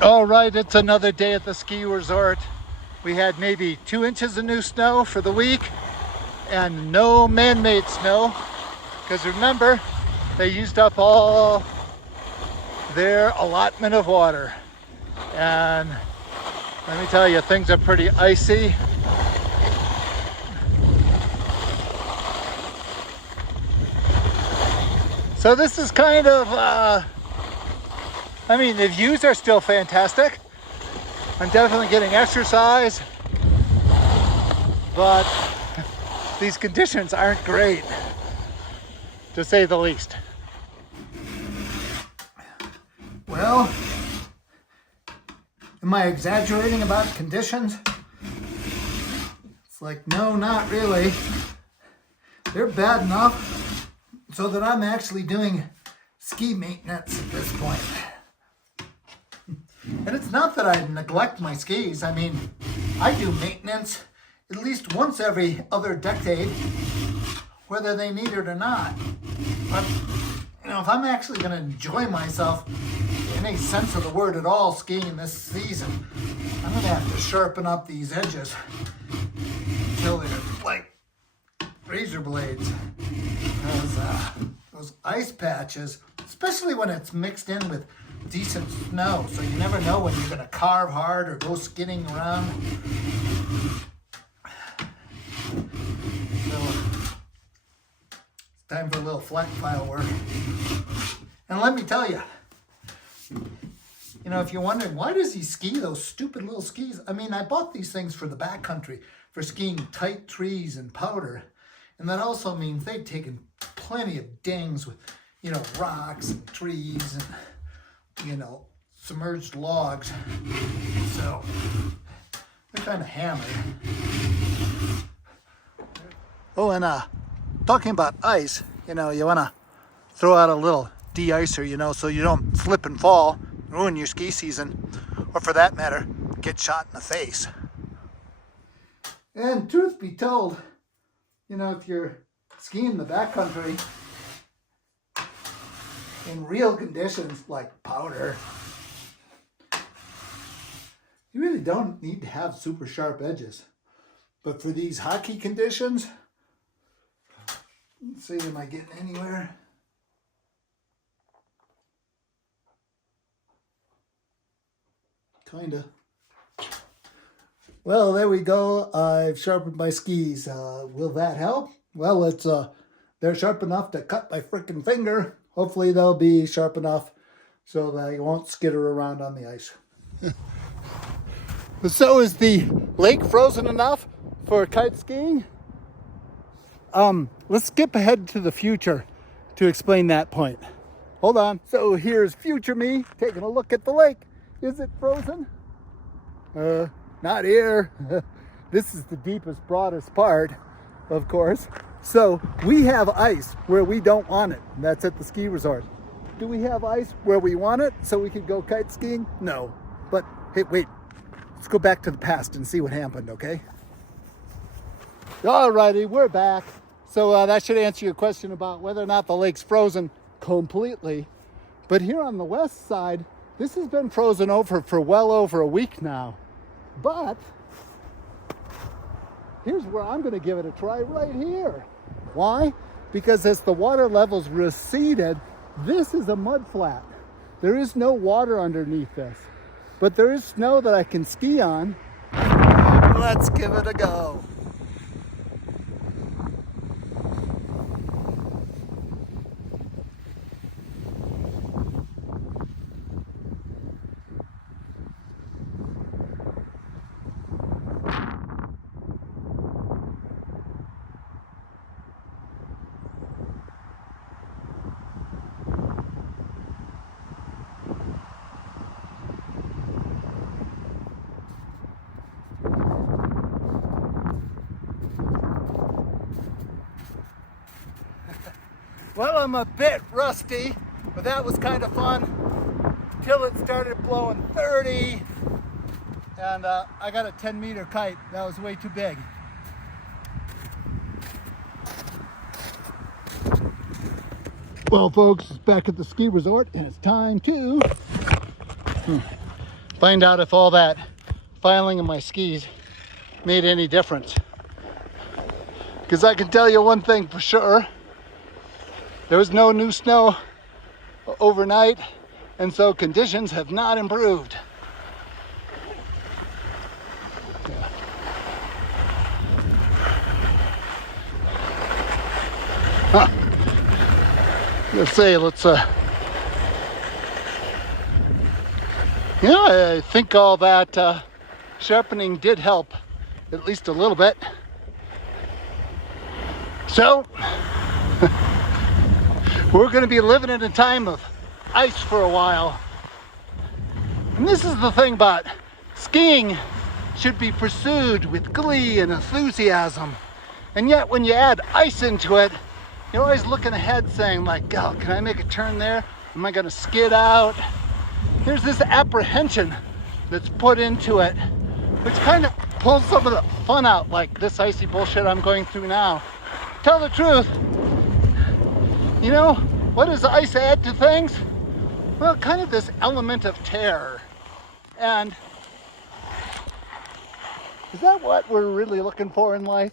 All right, it's another day at the ski resort. We had maybe 2 inches of new snow for the week and no man-made snow, because remember, they used up all their allotment of water. And let me tell you, things are pretty icy. So this is kind of, the views are still fantastic. I'm definitely getting exercise, but these conditions aren't great, to say the least. Well, am I exaggerating about conditions? It's like, no, not really. They're bad enough so that I'm actually doing ski maintenance at this point. And it's not that I neglect my skis. I mean, I do maintenance at least once every other decade, whether they need it or not. But, if I'm actually going to enjoy myself in any sense of the word at all skiing this season, I'm going to have to sharpen up these edges until they're like razor blades. Because those ice patches, especially when it's mixed in with decent snow, so you never know when you're going to carve hard or go skinning around. So it's time for a little flat file work. And let me tell you, if you're wondering, why does he ski those stupid little skis? I mean, I bought these things for the backcountry for skiing tight trees and powder. And that also means they've taken plenty of dings with, rocks and trees and submerged logs. So they're kind of hammered. Oh, and talking about ice, you want to throw out a little de-icer, so you don't slip and fall, ruin your ski season, or for that matter, get shot in the face. And truth be told, if you're skiing in the backcountry in real conditions like powder, you really don't need to have super sharp edges. But for these hockey conditions, let's see, am I getting anywhere? Kinda. Well, there we go. I've sharpened my skis. Will that help? Well, they're sharp enough to cut my frickin' finger. Hopefully they'll be sharp enough so that I won't skitter around on the ice. So is the lake frozen enough for kite skiing? Let's skip ahead to the future to explain that point. Hold on. So here's future me taking a look at the lake. Is it frozen? Not here. This is the deepest, broadest part, of course. So we have ice where we don't want it. That's at the ski resort. Do we have ice where we want it so we could go kite skiing? No. But hey, wait. Let's go back to the past and see what happened, okay? Alrighty, we're back. So that should answer your question about whether or not the lake's frozen completely. But here on the west side, this has been frozen over for well over a week now. But here's where I'm going to give it a try right here. Why? Because as the water levels receded, this is a mud flat. There is no water underneath this, but there is snow that I can ski on. Let's give it a go. Well, I'm a bit rusty, but that was kind of fun till it started blowing 30, and I got a 10-meter kite. That was way too big. Well, folks, it's back at the ski resort, and it's time to find out if all that filing of my skis made any difference. Because I can tell you one thing for sure. There was no new snow overnight, and so conditions have not improved. Huh. Let's say, I think all that sharpening did help, at least a little bit. So, we're going to be living in a time of ice for a while. And this is the thing about skiing, should be pursued with glee and enthusiasm. And yet when you add ice into it, you're always looking ahead saying like, oh, can I make a turn there? Am I going to skid out? There's this apprehension that's put into it, which kind of pulls some of the fun out, like this icy bullshit I'm going through now. Tell the truth, you know, what does ice add to things? Well, kind of this element of terror. And is that what we're really looking for in life?